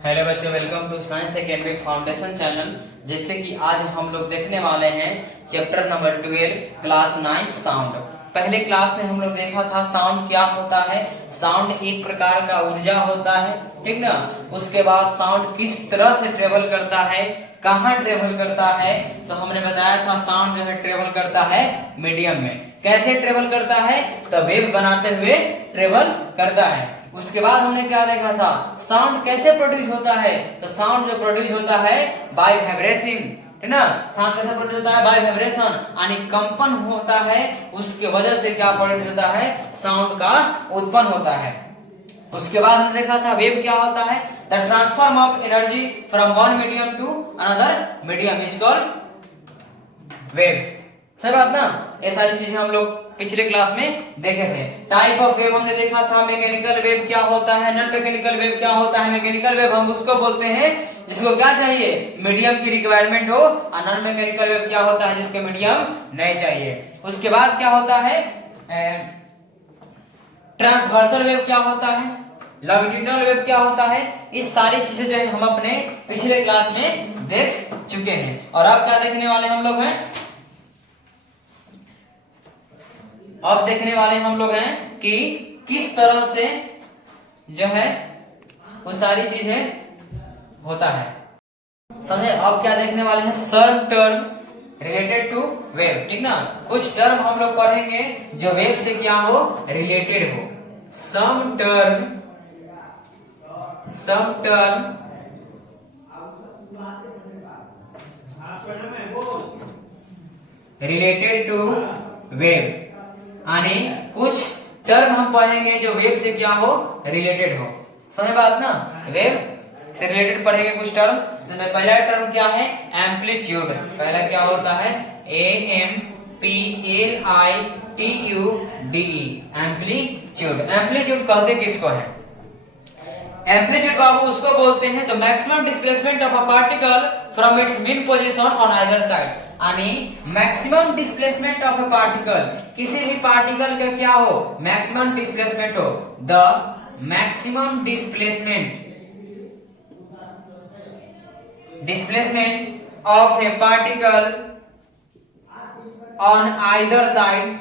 Hello बच्चों, welcome to science academic foundation channel. जैसे कि आज हम लोग देखने वाले हैं चैप्टर नंबर 12 क्लास 9 साउंड। पहले क्लास में हम लोग देखा था साउंड क्या होता है। साउंड एक प्रकार का ऊर्जा होता है, ठीक ना। उसके बाद साउंड किस तरह से ट्रेवल करता है, कहाँ ट्रेवल करता है, तो हमने बताया था साउंड जो है ट्रेवल करता है मीडियम में। कैसे ट्रेवल करता है, तो वेव बनाते हुए ट्रेवल करता है। उसके बाद हमने क्या देखा था, साउंड कैसे प्रोड्यूस होता है, तो साउंड जो प्रोड्यूस होता है बाय वाइब्रेशन, है ना। साउंड कैसे प्रोड्यूस होता है, बाय वाइब्रेशन, यानी कंपन होता है, उसके वजह से क्या प्रोड्यूस होता है, साउंड का उत्पन्न होता है। उसके बाद हमने देखा था वेव क्या होता है, the transform of energy from one medium to another medium is called wave. सही बात ना। ये सारी चीजें हम लोग पिछले क्लास में देखे थे। टाइप ऑफ वेव हमने देखा था, मैकेनिकल वेव क्या होता है, नॉन मैकेनिकल वेव क्या होता है। मैकेनिकल वेव हम उसको बोलते हैं जिसको क्या चाहिए, मीडियम की रिक्वायरमेंट हो, और नॉन मैकेनिकल वेव क्या होता है जिसको मीडियम नहीं चाहिए। उसके बाद क्या होता है, ट्रांसवर्सल वेव क्या होता है, लॉन्गिट्यूडिनल वेव क्या होता है। इस सारी चीजें जो है हम अपने पिछले क्लास में देख चुके हैं। और अब क्या देखने वाले हम लोग हैं, अब देखने वाले हम लोग हैं कि किस तरह से जो है वो सारी चीजें होता है, समझे। अब क्या देखने वाले हैं, सम टर्म रिलेटेड टू वेव, ठीक ना। कुछ टर्म हम लोग पढ़ेंगे जो वेव से क्या हो, रिलेटेड हो। सम टर्म रिलेटेड टू वेव, यानी कुछ टर्म हम पढ़ेंगे जो वेव से क्या हो, रिलेटेड हो। समझ बात ना, वेव से रिलेटेड पढ़ेंगे कुछ टर्म। जिसमें पहला टर्म क्या है, एम्पलीट्यूड। पहला क्या होता है, AMPLITUDE, एम्पलीट्यूड। एम्पलीट्यूड कहते किसको है, एम्पलीट्यूड बाबू उसको बोलते हैं the maximum displacement of a particle from its mean position on either side. यानी maximum displacement of a particle, किसी भी पार्टिकल का क्या हो, मैक्सिमम डिस्प्लेसमेंट हो। The maximum displacement of a particle on either side,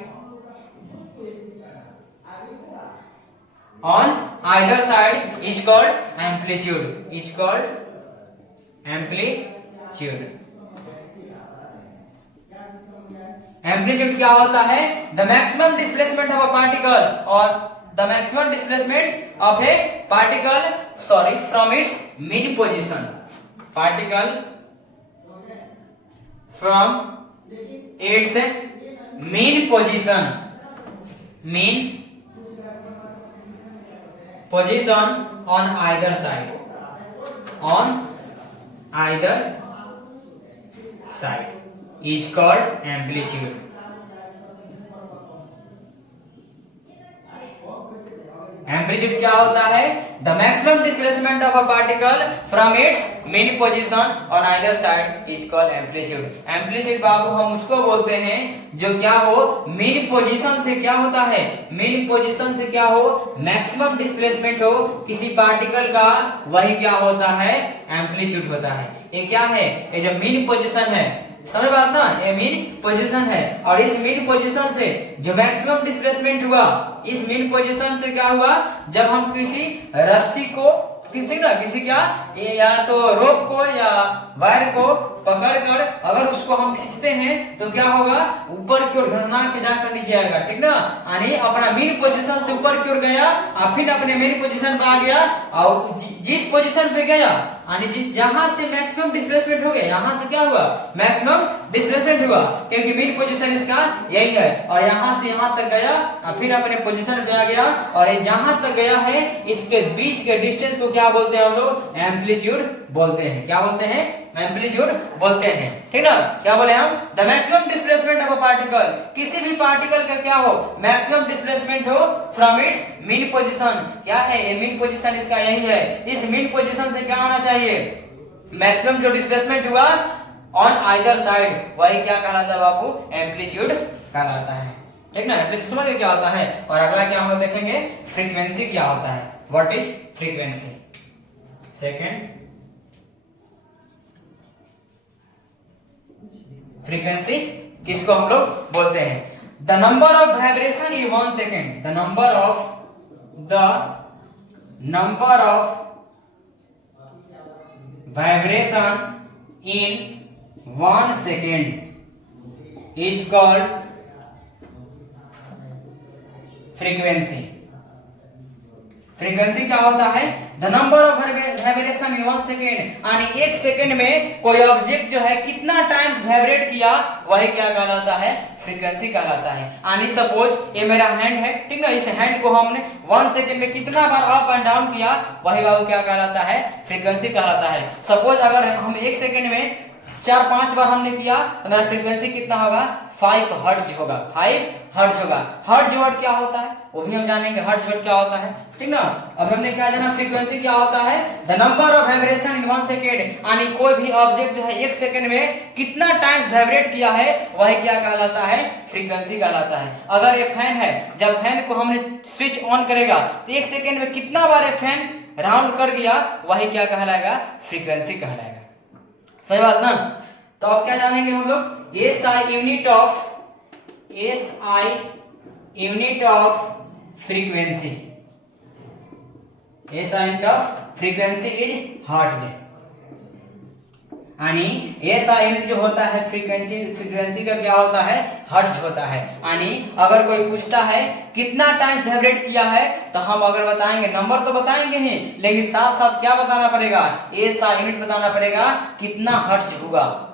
on either side is called amplitude, is called amplitude। Amplitude क्या होता है, the maximum displacement of a particle, और the maximum displacement of a particle from its mean position, particle from its mean position, mean position on either side, on either side is called amplitude। Amplitude क्या होता है, the maximum displacement of a particle from its mean position on either side is called amplitude. Amplitude बाबू हम उसको बोलते हैं जो क्या हो, मीन पोजीशन से क्या होता है, मीन पोजीशन से क्या हो, मैक्सिमम डिस्प्लेसमेंट हो किसी पार्टिकल का, वही क्या होता है, एम्पलीट्यूड होता है। ये क्या है, ये जो मीन पोजीशन है, समझ बात ना, ये मीन पोजीशन है। और इस मीन पोजीशन से जो मैक्सिमम डिस्प्लेसमेंट हुआ, इस मीन पोजीशन से क्या हुआ, जब हम किसी रस्सी को किसी क्या, या तो रोप को या वायर को पकड़कर अगर उसको हम खींचते हैं तो क्या होगा, ऊपर की ओर घुमा के जाकर नीचे आएगा, ठीक ना। यानी अपना मेन पोजीशन से ऊपर की ओर गया और फिर अपने मेन पोजीशन पे आ गया, और जिस पोजीशन पे गया यानी जिस जहां से मैक्सिमम डिस्प्लेसमेंट हो गया, यहां से क्या हुआ, मैक्सिमम डिस्प्लेसमेंट हुआ, क्योंकि मेन पोजीशन इसका यही है। और यहां से यहां तक गया और फिर अपने पोजीशन पे आ गया, और ये जहां तक गया है इसके बीच के डिस्टेंस को क्या बोलते हैं हम लोग, एम्पलीट्यूड बोलते हैं। क्या बोलते हैं, एम्पलीट्यूड बोलते हैं, ठीक ना। क्या बोले हम, the maximum displacement of a particle, किसी भी पार्टिकल का क्या हो, मैक्सिमम डिस्प्लेसमेंट हो फ्रॉम इट्स मीन पोजीशन। क्या है ये मीन पोजीशन, इसका यही है। इस मीन पोजीशन से क्या होना चाहिए, मैक्सिमम जो डिस्प्लेसमेंट हुआ ऑन आइदर साइड, वही क्या कहलाता है बाबू, एम्पलीट्यूड कहलाता है, ठीक ना। एम्पलीट्यूड समझ क्या होता है। और अगला क्या हम लोग देखेंगे, फ्रीक्वेंसी क्या होता है, what is frequency. Second frequency किसको हम लोग बोलते हैं? The number of vibration in 1 second, the number of vibration in 1 second is called frequency. Frequency क्या होता है? The number of vibration in 1 second, यानी 1 सेकेंड में कोई ऑब्जेक्ट जो है कितना टाइम्स वाइब्रेट किया वही क्या कहलाता है? फ्रीक्वेंसी कहलाता है। यानी सपोज ये मेरा हैंड है, ठीक ना, इस हैंड को हमने 1 सेकेंड में कितना बार अप एंड डाउन किया वही बाबू क्या कहलाता है? फ्रीक्वेंसी कहलाता है। सपोज अगर हम 1 सेकेंड में 4-5 बार हमने किया तो मेरा फ्रीक्वेंसी कितना होगा? 5 हर्ट्ज होगा, 5 हर्ट्ज होगा। हर्ट्ज वर्ड क्या होता है वो भी हम जानेंगे, हर्ट्ज वर्ड क्या होता है, ठीक ना। अब हमने क्या जाना? फ्रीक्वेंसी क्या होता है? The number of vibration in 1 second, यानी कोई भी ऑब्जेक्ट जो है 1 सेकेंड में कितना टाइम्स वाइब्रेट किया है वही क्या कहलाता है? फ्रीक्वेंसी कहलाता है। अगर ये फैन है, जब फैन को हमने स्विच ऑन करेगा तो 1 सेकेंड में कितना बार ये फैन राउंड कर दिया वही क्या कहलाएगा? फ्रीक्वेंसी कहलाएगा। सही बात ना। तो अब क्या जानेंगे हम लोग? SI unit of frequency, SI unit of frequency is hertz. यानी SI यूनिट जो होता है फ्रीक्वेंसी का क्या होता है? हर्ट्ज होता है। यानी अगर कोई पूछता है कितना टाइम्स वाइब्रेट किया है तो हम अगर बताएंगे, नंबर तो बताएंगे ही, लेकिन साथ साथ क्या बताना पड़ेगा? SI यूनिट बताना पड़ेगा कितना हर्ट्ज हुआ।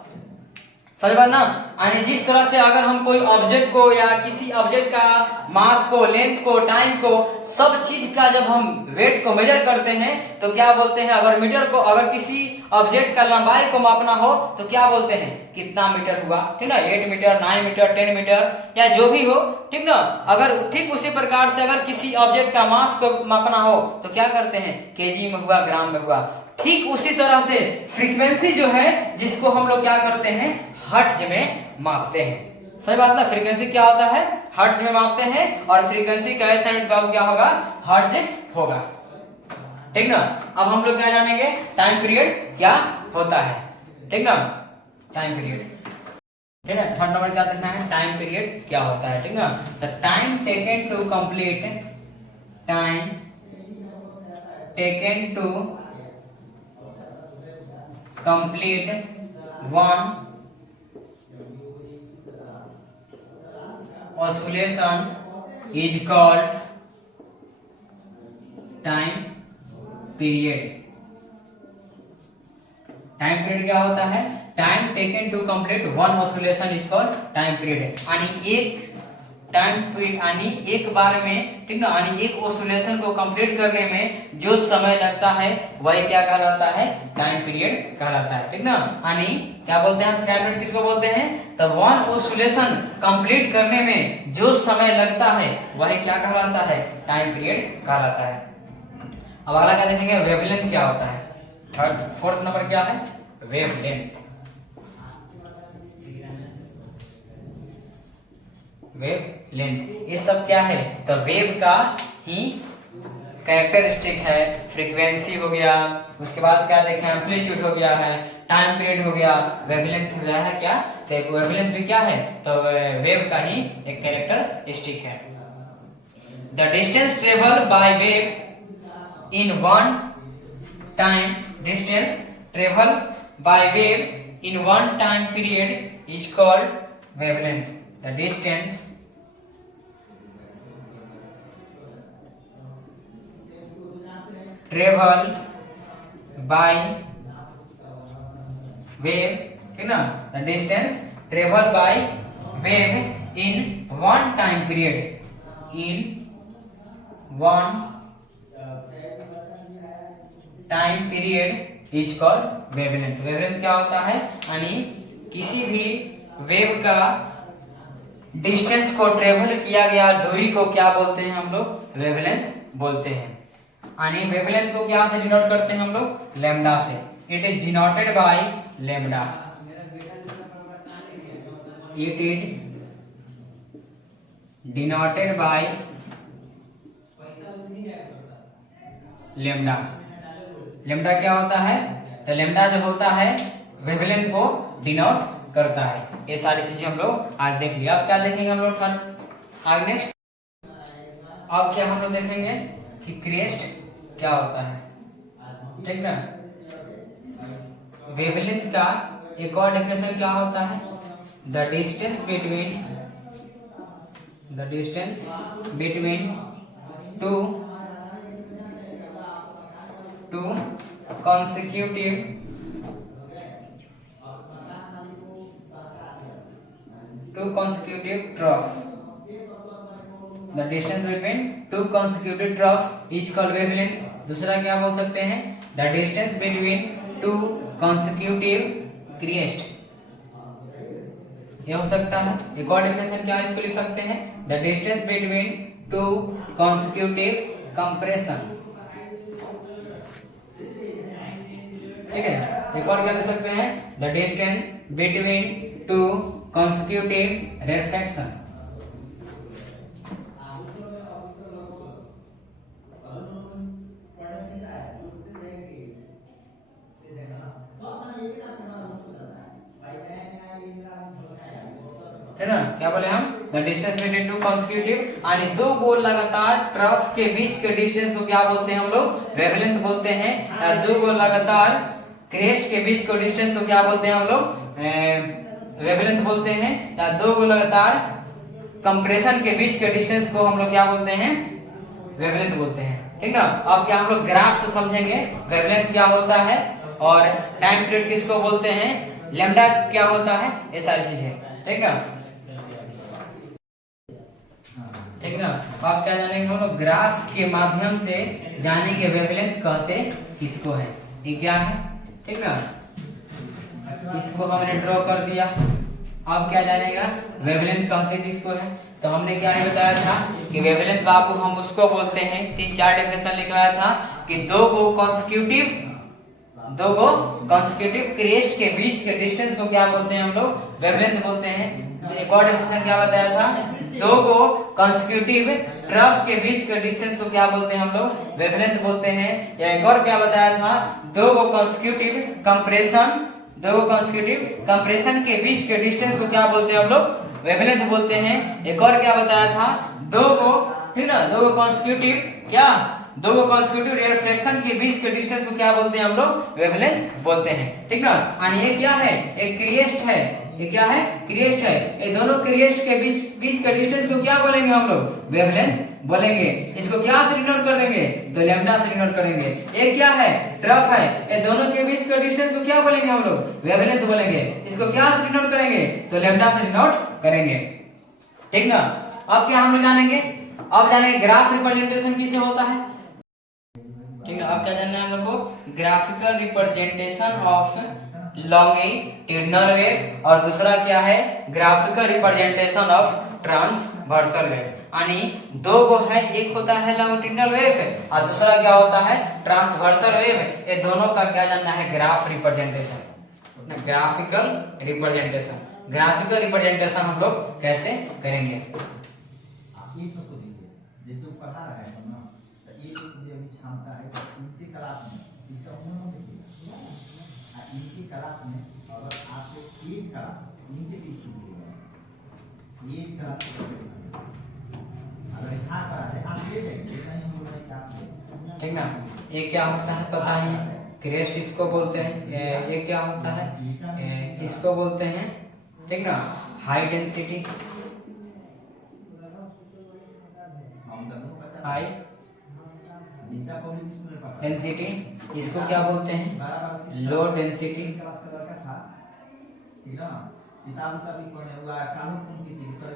समझ बात ना। यानी जिस तरह से अगर हम कोई ऑब्जेक्ट को या किसी ऑब्जेक्ट का मास को, लेंथ को, टाइम को, सब चीज का जब हम वेट को मेजर करते हैं तो क्या बोलते हैं? अगर मीटर को, अगर किसी ऑब्जेक्ट का लंबाई को मापना हो तो क्या बोलते हैं? कितना मीटर हुआ, ठीक ना, 8 मीटर, 9 मीटर, 10 मीटर या जो भी हो, ठीक ना। अगर ठीक उसी प्रकार से अगर किसी ऑब्जेक्ट का मास को मापना हो तो क्या करते हैं? केजी में हुआ, ग्राम में हुआ। ठीक उसी तरह से फ्रीक्वेंसी जो है जिसको हम लोग क्या करते हैं? हर्ट्ज में मापते हैं। सही बात ना। फ्रीक्वेंसी क्या होता है? हर्ट्ज में मापते हैं और फ्रीक्वेंसी का SI यूनिट बाबू क्या होगा? हर्ट्ज होगा, ठीक ना। अब हम लोग क्या जानेंगे? टाइम पीरियड क्या होता है, ठीक ना। टाइम पीरियड, ठीक है। थर्ड नंबर क्या देखना है? टाइम पीरियड क्या होता है, ठीक ना। The time taken to complete one oscillation is called time period। Time period क्या होता है? Time taken to complete 1 oscillation is called time period. यानी एक टाइम पीरियड, यानी एक बार में, ठीक ना, यानी एक ऑसिलेशन को कंप्लीट करने में जो समय लगता है वही क्या कहलाता है? टाइम पीरियड कहलाता है, ठीक ना। यानी क्या बोलते हैं? टाइम पीरियड किसको बोलते हैं? तो 1 ऑसिलेशन कंप्लीट करने में जो समय लगता है वही क्या कहलाता है? टाइम पीरियड कहलाता है। अब अगला क्या देखेंगे? वेवलेंथ क्या होता है? फोर्थ नंबर क्या है? वेवलेंथ। वेवलेंथ ये सब क्या है? तो वेव का ही कैरेक्टरिस्टिक है। फ्रीक्वेंसी हो गया, उसके बाद क्या देखें? एम्पलीट्यूड हो गया है, टाइम पीरियड हो गया, वेवलेंथ हो गया है क्या? तो वेवलेंथ भी क्या है? तो वेव का ही एक कैरेक्टरिस्टिक है। The distance travel by wave in one time, distance travel by wave in one time period is called wavelength. The distance travel by wave, ठीक ना, the distance travel by wave in one time period, in one time period is called wavelength। wavelength क्या होता है? यानी किसी भी wave का distance को ट्रेवल किया गया दूरी को क्या बोलते हैं हम लोग? वेवलेंथ बोलते हैं। यानी वेवलेंथ को क्या से डिनोट करते हैं हम लोग? लैम्डा से। It is denoted by lambda, it is denoted by lambda. Lambda क्या होता है, तो लेमडा जो होता है वेवलेंथ को डिनोट करता है। ये सारी चीजें हम लोग आज देख लिया। अब क्या देखेंगे हम लोग आगे नेक्स्ट, अब क्या हम लोग देखेंगे कि क्रेस्ट क्या होता है, ठीक ना। वेवलेंथ का एक और डेफिनेशन क्या होता है, the distance between two consecutive trough, the distance between two consecutive trough is called wavelength। दूसरा क्या बोल सकते हैं, the distance between two consecutive crest, ये हो सकता है। एक और डेफिनेशन क्या इसको लिख सकते हैं, the distance between two consecutive compression, ठीक है। एक और क्या दे सकते हैं, the distance between two consecutive rarefaction, है ना। क्या बोले हम, the distance between two consecutive, यानी दो गोल लगातार ट्रफ के बीच के डिस्टेंस को क्या बोलते हैं हम लोग, वेवलेंथ बोलते हैं। दो गोल लगातार क्रेस्ट के बीच को डिस्टेंस को क्या बोलते हैं हम लोग, वेवलेंथ बोलते हैं। या दो गोल लगातार कंप्रेशन के बीच के डिस्टेंस को हम लोग क्या बोलते हैं, वेवलेंथ बोलते हैं, ठीक ना। अब क्या हम लोग ग्राफ से समझेंगे वेवलेंथ क्या होता है और टाइम पीरियड किसको बोलते हैं, लैम्डा क्या होता है, ये सारी चीजें, ठीक ना, ठीक ना। अब क्या जानेंगे हम लोग, ग्राफ के माध्यम से जानेंगे वेवलेंथ कहते किसको है, ये क्या है, ठीक ना। इसको हमने ड्रॉ कर दिया। अब क्या जानेगा, वेवलेंथ कहते किसको है, तो हमने क्या बताया था कि वेवलेंथ बाबू हम उसको बोलते हैं, 3-4 डेफिनेशन लिखवाया था कि दो गो कॉन्सिक्यूटिव क्रेस्ट के बीच के डिस्टेंस को क्या बोलते हैं हम लोग, वेवलेंथ बोलते हैं। तो एक और डेफिनेशन क्या बताया था, दो गो कॉन्सिक्यूटिव ट्रफ के बीच के डिस्टेंस को क्या बोलते हैं हम लोग, वेवलेंथ बोलते हैं। या एक और क्या बताया था, दो गो कॉन्सिक्यूटिव कंप्रेशन के बीच के डिस्टेंस को क्या बोलते हैं हम लोग, वेवलेंथ बोलते हैं। एक और क्या बताया था, दो गो कॉन्सिक्यूटिव रिफ्रैक्शन के बीच के डिस्टेंस को क्या बोलते हैं हम लोग, वेवलेंथ बोलते हैं, ठीक ना। और ये क्या है, एक क्रिएस्ट है, ये क्या है, क्रिएस्ट है। ये दोनों क्रिएस्ट के बीच के डिस्टेंस को क्या बोलेंगे हम लोग, वेवलेंथ बोलेंगे। इसको क्या से डिनोट कर देंगे, तो लैम्डा से डिनोट करेंगे। ये क्या है, ट्रफ है, ये दोनों के बीच के डिस्टेंस को क्या बोलेंगे हम लोग, वेवलेंथ बोलेंगे। इसको क्या से डिनोट करेंगे, तो लैम्डा से डिनोट करेंगे, ठीक ना। अब क्या हम लोग जानेंगे, अब जानेंगे ग्राफ रिप्रेजेंटेशन किसे होता है, ठीक है। अब क्या जानना है हम लोग को, graphical representation of longitudinal wave, और दूसरा क्या है, graphical representation of transversal wave. यानी दो गो है, एक होता है लॉन्गिट्यूडिनल वेव और दूसरा क्या होता है, ट्रांसवर्सल वेव। ये दोनों का क्या जानना है, ग्राफ रिप्रेजेंटेशन, ग्राफिकल रिप्रेजेंटेशन हम लोग कैसे करेंगे। जैसे पढ़ा रहा है ना, तो ये अभी क्षमता है इनके क्लास में, इसका उन्होंने देखिएगा इनकी क्लास में, अगर आपके एक क्लास इनके बीच में ये क्लास अगर यहाँ पर है आप ले जाएंगे, नहीं बोल रहे क्या, ठीक ना। ये क्या होता है पता है, क्रेस्ट इसको बोलते हैं। ये क्या होता है, इसको बोलते हैं, ठीक ना, हाई डेंसिटी, हाई डेंसिटी। इसको क्या बोलते हैं, लो डेंसिटी,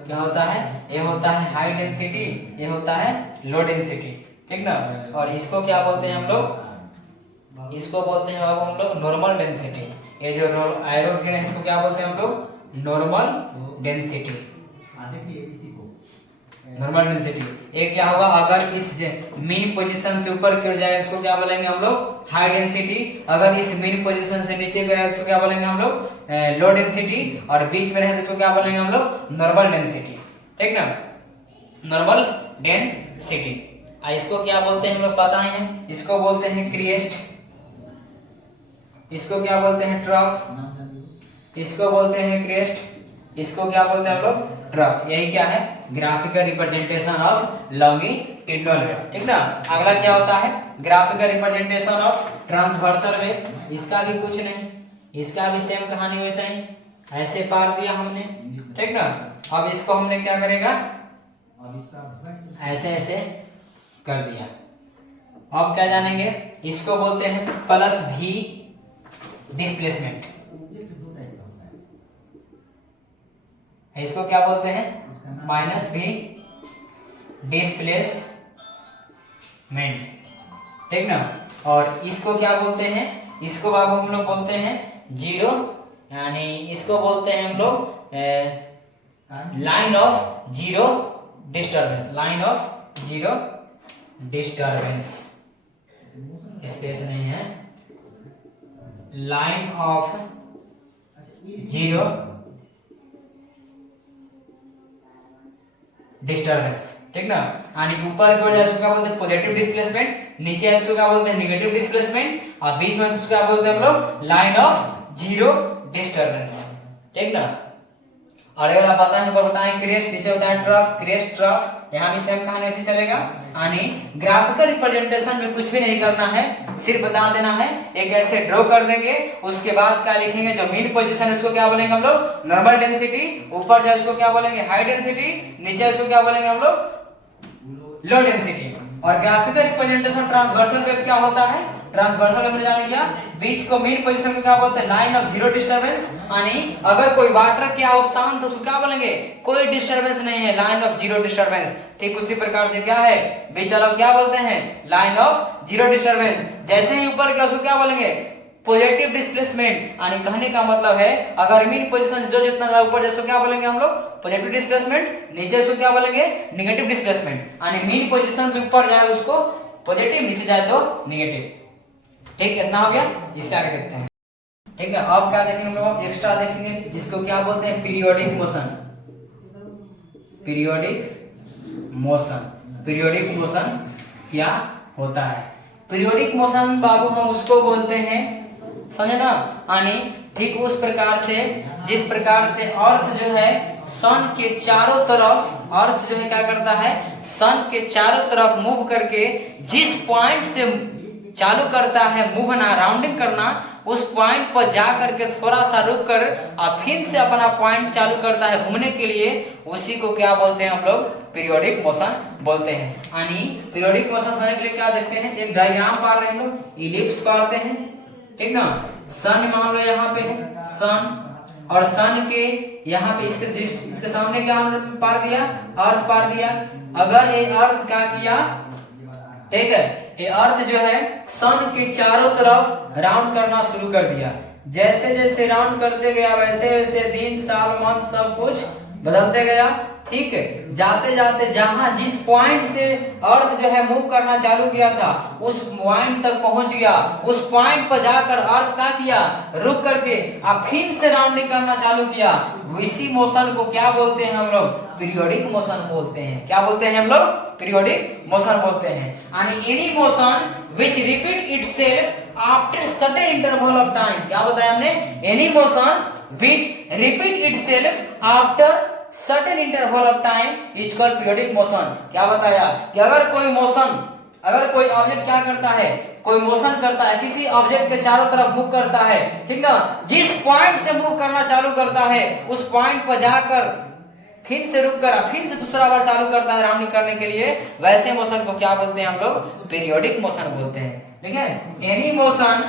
क्या होता है, ये होता है हाई डेंसिटी, ये होता है लो डेंसिटी, ठीक ना। और इसको क्या बोलते हैं हम लोग, इसको बोलते हैं हम लोग नॉर्मल डेंसिटी। ये जो एरो है इसको क्या बोलते हैं हम लोग, नॉर्मल डेंसिटी, नॉर्मल डेंसिटी। ये क्या होगा, अगर इस मीन पोजीशन से ऊपर गिर जाए इसको क्या बोलेंगे हम लोग, हाई डेंसिटी। अगर इस मीन पोजीशन से नीचे गिरे इसको क्या बोलेंगे हम लोग, लो डेंसिटी। और बीच में रहे तो इसको क्या बोलेंगे हम लोग, नॉर्मल डेंसिटी, ठीक ना, नॉर्मल डेंसिटी। इसको क्या बोलते हैं हम लोग पता है, इसको बोलते हैं क्रिएस्ट, इसको क्या बोलते हैं? ट्रफ। इसको बोलते हैं क्रेस्ट। इसको क्या बोलते हैं हम लोग? ट्रफ। यही क्या है? Graphical representation of longitudinal wave. ठीक ना। अगला क्या होता है? Graphical representation of transversal wave. इसका भी कुछ नहीं, इसका भी सेम कहानी वैसा ही, ऐसे पार दिया हमने। ठीक ना। अब इसको हमने क्या करेगा? ऐसे ऐसे कर दिया। अब क्या जानेंगे? इसको बोलते हैं प्लस भी डिस्प्लेसमेंट। इसको क्या बोलते हैं? माइनस भी डिस्प्लेसमेंट। ठीक ना। और इसको क्या बोलते हैं? इसको बाबू हम लोग बोलते हैं जीरो, यानी इसको बोलते हैं हम लोग line of zero disturbance. Line of zero disturbance, space नहीं है, लाइन ऑफ जीरो डिस्टरबेंस। ठीक ना। आणि ऊपर की ओर इसको क्या बोलते हैं? Positive displacement. नीचे इसको क्या बोलते हैं? Negative displacement. और बीच में इसको क्या बोलते हैं हम लोग? Line of zero disturbance. ठीक ना। और अगर आप पता है ऊपर बताएं क्रेस्ट, नीचे होता है ट्रफ, क्रेस्ट ट्रफ। यहाँ भी सेम कहानी ऐसे चलेगा। यानी ग्राफिकल रिप्रेजेंटेशन में कुछ भी नहीं करना है, सिर्फ बता देना है। एक ऐसे ड्रॉ कर देंगे, उसके बाद क्या लिखेंगे? जो मीन पोजीशन उसको क्या बोलेंगे हम लोग? Normal density. ऊपर जो उसको क्या बोलेंगे? High density. नीचे इसको क्या बोलेंगे हम लोग? Low density. और ग्राफिकल रिप्रेजेंटेशन ट्रांसवर्सल वेव क्या होता है? ट्रांसवर्सल वेव में जाने क्या? बीच को मीन पोजीशन को क्या बोलते हैं? Line of zero disturbance. यानी अगर कोई वाटर क्या हो शांत, तो उसको क्या बोलेंगे? कोई डिस्टरबेंस नहीं है, लाइन ऑफ जीरो डिस्टरबेंस। ठीक उसी प्रकार से क्या है? बीच वाला क्या बोलते हैं? Line of zero disturbance. जैसे ही ऊपर क्या, उसको क्या बोलेंगे? Positive displacement. यानी कहने का मतलब है अगर मीन पोजीशन जो जितना ज्यादा ऊपर जैसे क्या बोलेंगे हम लोग? Positive displacement. नीचे से क्या बोलेंगे? Negative displacement. यानी मीन पोजीशन से ऊपर जाए उसको पॉजिटिव, नीचे जाए तो नेगेटिव। ठीक, इतना हो गया। इसका आगे देखते हैं। ठीक है। अब क्या देखेंगे हम लोग? एक्स्ट्रा देखेंगे जिसको क्या बोलते हैं? Periodic motion. Periodic motion. Periodic motion क्या होता है? पीरियोडिक मोशन बाबू हम उसको बोलते हैं, समझे ना। यानी ठीक उस प्रकार से जिस प्रकार से अर्थ जो है सन के चारों तरफ, अर्थ जो है क्या करता है? सन के चारों तरफ मूव करके जिस पॉइंट से चालू करता है मूव ना, राउंडिंग करना, उस पॉइंट पर जा करके थोड़ा सा रुक कर और फिर से अपना पॉइंट चालू करता है घूमने के लिए, उसी को क्या बोलते हैं हम लोग? पीरियोडिक मोशन बोलते हैं। यानी पीरियोडिक मोशन समझने के लिए क्या देखते हैं? एक डायग्राम पार रहे हम लोग, इलिप्स पारते हैं। ठीक ना। सन मान लो यहाँ पे है सन, और सन के यहाँ पे इसके सामने क्या पार दिया? अर्थ पार दिया। अगर ये अर्थ क्या किया? ठीक है, ये अर्थ जो है सन के चारों तरफ राउंड करना शुरू कर दिया। जैसे जैसे राउंड करते गया वैसे वैसे दिन साल मंथ सब कुछ बदलते गया। ठीक है। जाते जाते जहां जिस पॉइंट से अर्थ जो है मूव करना चालू किया था उस पॉइंट तक पहुंच गया। उस पॉइंट पर जाकर अर्थ क्या किया? रुक करके अब फिर से राउंडिंग करना चालू किया। इसी मोशन को क्या बोलते हैं हम लोग? पीरियोडिक मोशन बोलते हैं। क्या बोलते हैं हम लोग? पीरियोडिक मोशन बोलते हैं। यानी any motion which repeat itself after certain interval of time। क्या बताया हमने? Any motion which repeat itself after certain interval of time is called periodic motion। क्या बताया कि अगर कोई मोशन, अगर कोई ऑब्जेक्ट क्या करता है? कोई मोशन करता है, किसी ऑब्जेक्ट के चारों तरफ मूव करता है, ठीक ना, जिस पॉइंट से मूव करना चालू करता है उस पॉइंट पर जाकर फिर से रुक कर फिर से दूसरा बार चालू करता है राउंडिंग करने के लिए, वैसे मोशन को क्या बोलते हैं हम लोग? पीरियोडिक मोशन बोलते हैं। ठीक है। Any motion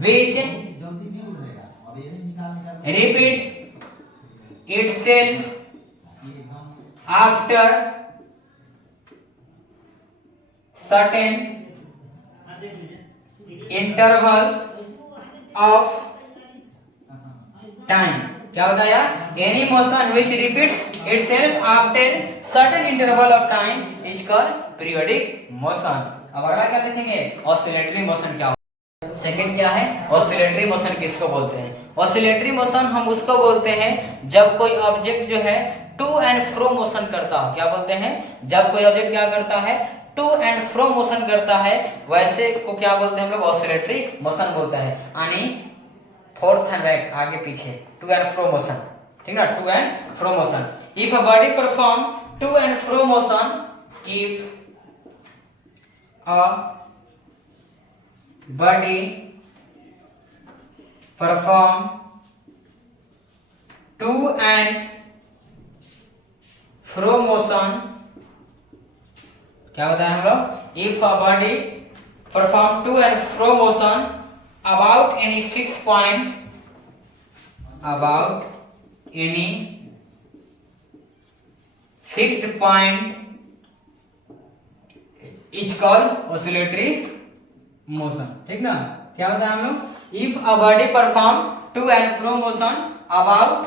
which repeat itself after certain interval of time। क्या बताया? Any motion which repeats itself after certain interval of time is called periodic motion। अब अगला क्या देखेंगे? ऑसिलेटरी मोशन क्या होता है? सेकंड क्या है? ऑसिलेटरी मोशन किसको बोलते हैं? ऑसिलेटरी मोशन हम उसको बोलते हैं जब कोई ऑब्जेक्ट जो है टू एंड फ्रो मोशन करता हो, क्या बोलते हैं, जब कोई ऑब्जेक्ट क्या करता है, टू एंड फ्रो मोशन करता है, वैसे को क्या बोलते हैं हम लोग, ऑसिलेटरी मोशन बोलते हैं, यानी फोर्थ एंड बैक, आगे पीछे, टू एंड फ्रो मोशन, ठीक ना, to and fro motion. If a body perform to and fro motion, if a body perform to and fro motion, क्या बताया हम लोग, if a body perform to and fro motion about any fix point, about any fixed point is called oscillatory motion, ठीक ना, क्या बताया हम लोग, if a body perform to and fro motion about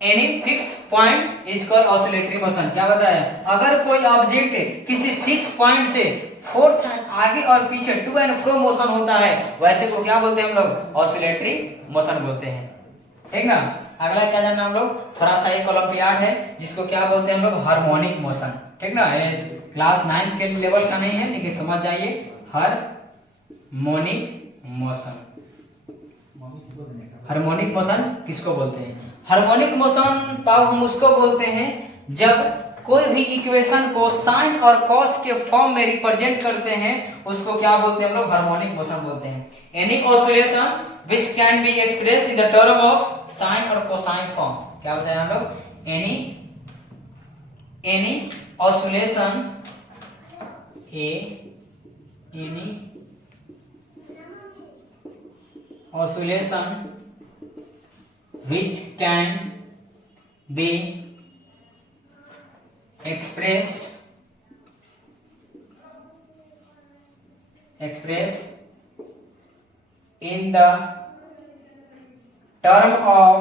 any fix point is called oscillatory motion, क्या बताया, अगर कोई ऑब्जेक्ट किसी फिक्स पॉइंट से फोर्थ आगे और पीछे टू एंड फ्रो मोशन होता है, वैसे को क्या बोलते हैं हम लोग, ऑसिलेटरी मोशन बोलते हैं, ठीक ना। अगला क्या जानना हम लोग, थोड़ा सा एक ओलंपियाड है जिसको क्या बोलते हैं हम लोग, हार्मोनिक मोशन, ठीक ना, ये क्लास 9 के लेवल का नहीं है, लेकिन समझ जाइए, हार्मोनिक मोशन, हार्मोनिक मोशन किसको बोलते हैं, हार्मोनिक मोशन पाव हम उसको बोलते हैं जब कोई भी इक्वेशन को साइन और कॉस के फॉर्म में रिप्रेजेंट करते हैं, उसको क्या बोलते हैं हम लोग, हार्मोनिक मोशन बोलते हैं। Any oscillation which can be expressed in the term of sine और कोसाइन फॉर्म, क्या बताया हम लोग, any oscillation, any oscillation which can be expressed in the term of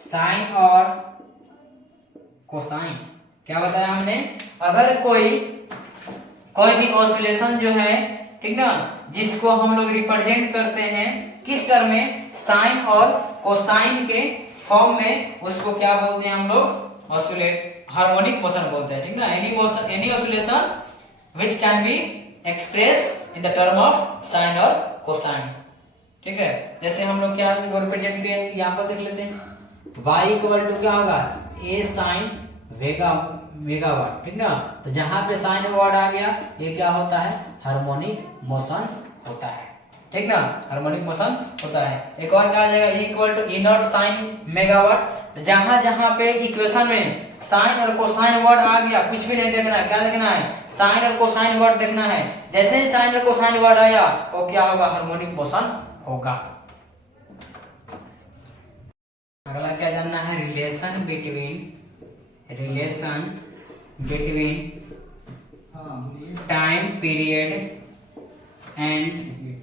sine और कोसाइन, क्या बताया हमने, अगर कोई भी ऑसिलेशन जो है, ठीक ना, जिसको हम लोग रिप्रेजेंट करते हैं किस टर्म में, साइन और कोसाइन के फॉर्म में, उसको क्या बोलते हैं हम लोग, ऑसिलेट हार्मोनिक मोशन बोलते हैं, ठीक ना, any oscillation which can be express in the term of sine और कोसाइन, ठीक है। जैसे हम लोग क्या रिप्रेजेंट यहाँ पर देख लेते हैं, y इक्वल टू क्या होगा, a साइन मेगावाट, ठीक ना, तो जहां पे साइन वर्ड आ गया, ये क्या होता है, हार्मोनिक मोशन होता है, ठीक ना, हार्मोनिक मोशन होता है। एक और क्या आ जाएगा, E equal to E naught sine omega t, जहां जहां पे इक्वेशन में साइन और कोसाइन वर्ड आ गया, कुछ भी नहीं देखना है, क्या देखना है, साइन और कोसाइन वर्ड देखना है, जैसे ही साइन और कोसाइन वर्ड आया वो क्या होगा, हार्मोनिक मोशन होगा। अगला क्या जानना है, relation between time period and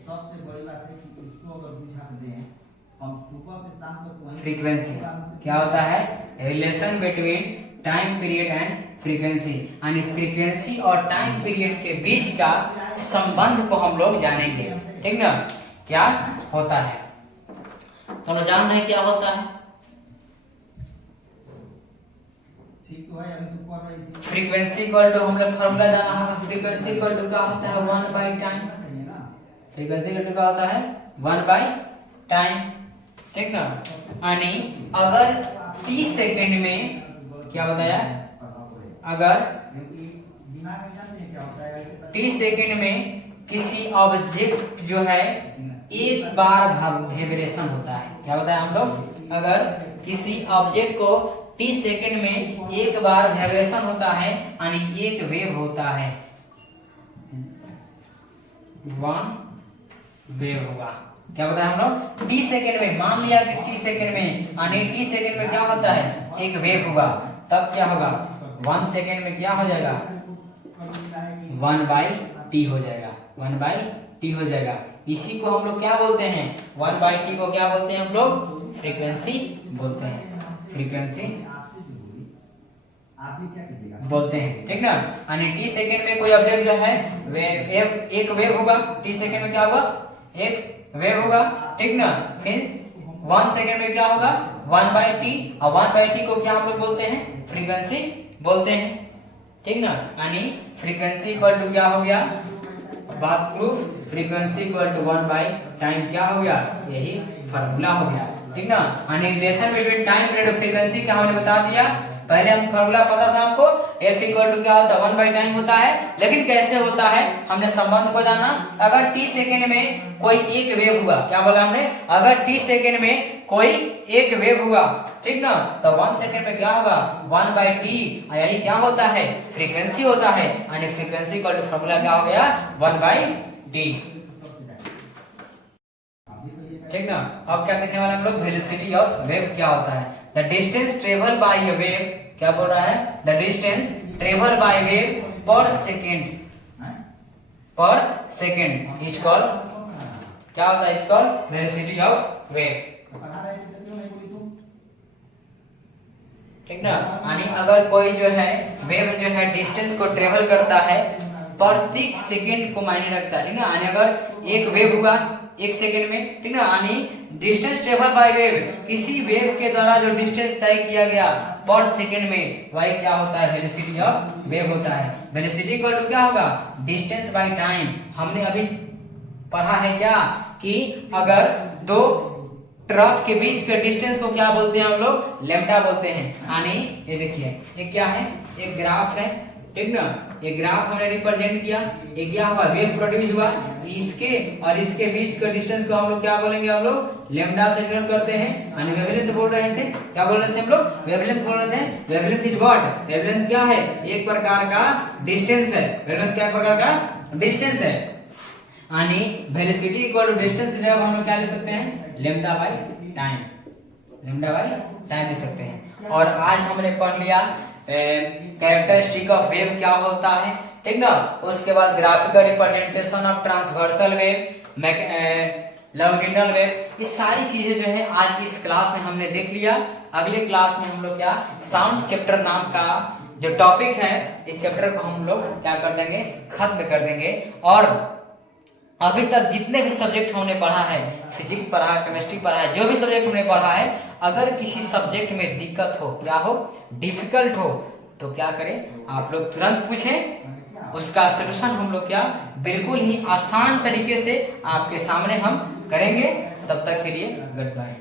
सबसे बड़ी बात है कि इसको अगर बुझा दें, हम सुबह से शाम तक फ्रीक्वेंसी, क्या होता है, relation between time period and frequency, यानी फ्रीक्वेंसी और टाइम पीरियड के बीच का संबंध को हम लोग जानेंगे, ठीक ना, क्या होता है, तो जानना है क्या होता है, फ्रीक्वेंसी इक्वल टू, हम लोग फार्मूला जाना होगा, फ्रीक्वेंसी इक्वल टू क्या होता है, 1 by time, frequency equal to क्या होता है, 1 बाई टाइम, ठीक ना, यानी अगर 30 सेकंड में, क्या बताया, अगर 30 सेकंड में किसी ऑब्जेक्ट जो है एक बार वाइब्रेशन होता है, क्या बताया हम लोग, अगर किसी ऑब्जेक्ट को 30 सेकंड में एक बार वाइब्रेशन होता है, यानी एक वेव होता है, 1 वेव होगा, क्या बताया हम लोग, 30 सेकंड में, मान लिया कि 30 सेकंड में, यानी 30 सेकंड में क्या होता है, एक वेव होगा, तब क्या होगा, 1 सेकंड में क्या हो जाएगा, 1 बाई टी हो जाएगा, 1 बाई टी हो जाएगा। इसी को हम लोग क्या बोलते हैं, 1 बाई टी को क्या बोलते हैं हम लोग, फ्रीक्वेंसी बोलते हैं, फ्रीक्वेंसी बोलते हैं, ठीक ना, यानी 30 सेकंड में कोई ऑब्जेक्ट जो है एक वेव होगा, 30 सेकंड में क्या होगा, एक वेव होगा, ठीक ना, फिर 1 सेकेंड में क्या होगा 1/t, और 1/t को क्या हम लोग बोलते हैं फ्रीक्वेंसी बोलते हैं, ठीक ना। यानी फ्रीक्वेंसी इक्वल टू क्या हो गया, बात प्रूफ, फ्रीक्वेंसी इक्वल टू 1/टाइम क्या हो गया, यही फार्मूला हो गया, ठीक ना। यानी रिलेशन बिटवीन टाइम पीरियड और फ्रीक्वेंसी का हमने बता दिया। पहले हम फार्मूला पता था हमको, f इक्वल टू क्या होता है 1/टाइम होता है, लेकिन कैसे होता है हमने संबंध को जाना। अगर t सेकेंड में कोई एक वेव हुआ, क्या बोला हमने, अगर t सेकेंड में कोई एक वेव हुआ, ठीक ना, तो 1 सेकेंड में क्या होगा 1/t, यही क्या होता है फ्रीक्वेंसी होता है। यानी फ्रीक्वेंसी इक्वल टू फार्मूला क्या हो गया 1/t, ठीक ना। अब क्या देखने वाले हम लोग, वेलोसिटी ऑफ वेव क्या होता है। The distance travel by A wave, क्या बोल रहा है, the distance travel by wave पर सेकेंड इज कॉल्ड, क्या होता है, is called velocity of wave, ठीक ना। यानी अगर कोई जो है वेव जो है डिस्टेंस को ट्रेवल करता है प्रत्येक सेकेंड को मायने रखता है, ठीक ना। यानी अगर एक वेव हुआ 1 सेकेंड में, ठीक ना, यानी डिस्टेंस ट्रेवल बाय वेव, किसी वेव के द्वारा जो डिस्टेंस तय किया गया पर सेकेंड में, वही क्या होता है वेलोसिटी ऑफ वेव होता है। वेलोसिटी इक्वल टू क्या होगा डिस्टेंस बाय टाइम। हमने अभी पढ़ा है क्या कि अगर दो ट्रफ के बीच के डिस्टेंस को क्या बोलते हैं हम लोग, लैम्डा बोलते हैं। यानी ये देखिए ये क्या है, एक ग्राफ है, ठीक ना, ये ग्राफ हमने रिप्रेजेंट किया, ये क्या हुआ वेव प्रोड्यूस हुआ, इसके और इसके बीच का डिस्टेंस को हम लोग क्या बोलेंगे, हम लोग लैम्डा से डिनोट करते हैं। यानी वेवलेंथ बोल रहे थे, क्या बोल रहे थे हम लोग, वेवलेंथ बोल रहे थे। वेवलेंथ इज व्हाट, वेवलेंथ क्या है, एक प्रकार का डिस्टेंस है, वेवलेंथ क्या प्रकार का डिस्टेंस है। यानी वेलोसिटी इक्वल टू डिस्टेंस की जगह हम लोग क्या लिख सकते हैं, lambda by time, lambda by time लिख सकते हैं। और आज हमने पढ़ लिया कैरेक्टरिस्टिक ऑफ वेव क्या होता है, ठीक ना। उसके बाद graphical representation of transversal wave, longitudinal wave, ये सारी चीजें जो है आज इस क्लास में हमने देख लिया। अगले क्लास में हम लोग क्या साउंड चैप्टर नाम का जो टॉपिक है, इस चैप्टर को हम लोग क्या कर देंगे, खत्म कर देंगे। और अभी तक जितने भी सब्जेक्ट हमने पढ़ा है, फिजिक्स पढ़ा है, केमिस्ट्री पढ़ा है, जो भी सब्जेक्ट हमने पढ़ा है, अगर किसी सब्जेक्ट में दिक्कत हो, क्या हो, डिफिकल्ट हो, तो क्या करें, आप लोग तुरंत पूछें, उसका सलूशन हम लोग क्या बिल्कुल ही आसान तरीके से आपके सामने हम करेंगे। तब तक के लिए गुड बाय।